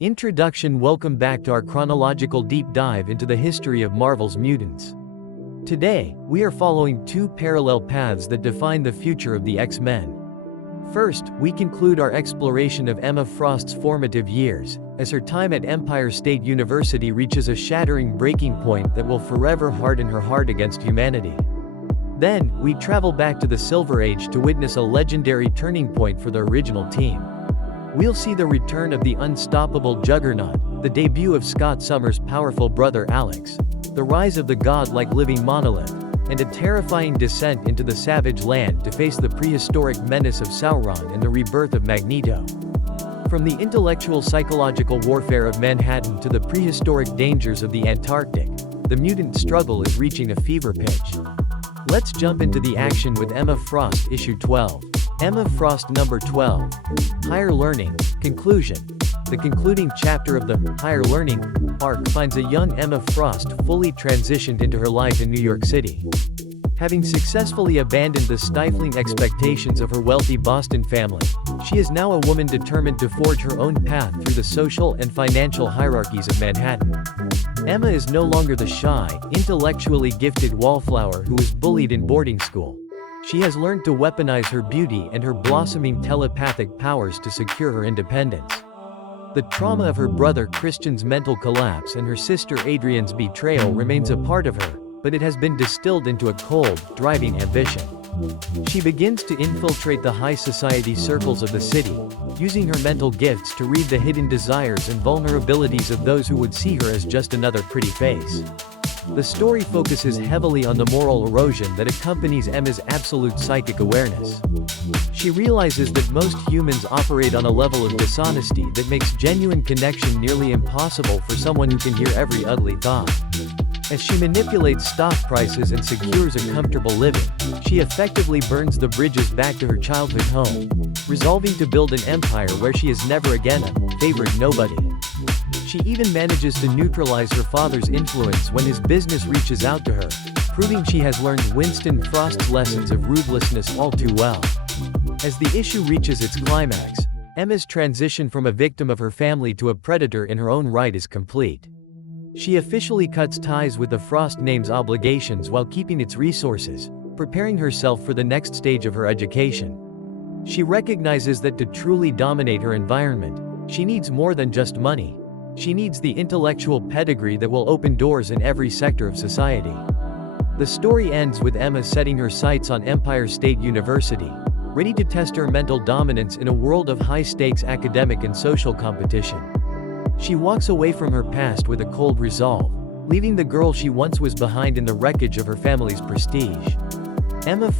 Introduction. Welcome back to our chronological deep dive into the history of Marvel's mutants. Today, we are following two parallel paths that define the future of the X-Men. First, we conclude our exploration of Emma Frost's formative years, as her time at Empire State University reaches a shattering breaking point that will forever harden her heart against humanity. Then, we travel back to the Silver Age to witness a legendary turning point for the original team. We'll see the return of the unstoppable Juggernaut, the debut of Scott Summers' powerful brother Alex, the rise of the god-like living monolith, and a terrifying descent into the savage land to face the prehistoric menace of Sauron and the rebirth of Magneto. From the intellectual psychological warfare of Manhattan to the prehistoric dangers of the Antarctic, the mutant struggle is reaching a fever pitch. Let's jump into the action with Emma Frost Issue 12. Emma Frost Number 12. Higher Learning, Conclusion. The concluding chapter of the Higher Learning arc finds a young Emma Frost fully transitioned into her life in New York City. Having successfully abandoned the stifling expectations of her wealthy Boston family, she is now a woman determined to forge her own path through the social and financial hierarchies of Manhattan. Emma is no longer the shy, intellectually gifted wallflower who was bullied in boarding school. She has learned to weaponize her beauty and her blossoming telepathic powers to secure her independence. The trauma of her brother Christian's mental collapse and her sister Adrian's betrayal remains a part of her, but it has been distilled into a cold, driving ambition. She begins to infiltrate the high society circles of the city, using her mental gifts to read the hidden desires and vulnerabilities of those who would see her as just another pretty face. The story focuses heavily on the moral erosion that accompanies Emma's absolute psychic awareness. She realizes that most humans operate on a level of dishonesty that makes genuine connection nearly impossible for someone who can hear every ugly thought. As she manipulates stock prices and secures a comfortable living, she effectively burns the bridges back to her childhood home, resolving to build an empire where she is never again a favorite nobody. She even manages to neutralize her father's influence when his business reaches out to her, proving she has learned Winston Frost's lessons of ruthlessness all too well. As the issue reaches its climax, Emma's transition from a victim of her family to a predator in her own right is complete. She officially cuts ties with the Frost name's obligations while keeping its resources, preparing herself for the next stage of her education. She recognizes that to truly dominate her environment, she needs more than just money. She needs the intellectual pedigree that will open doors in every sector of society. The story ends with Emma setting her sights on Empire State University, ready to test her mental dominance in a world of high-stakes academic and social competition. She walks away from her past with a cold resolve, leaving the girl she once was behind in the wreckage of her family's prestige. Emma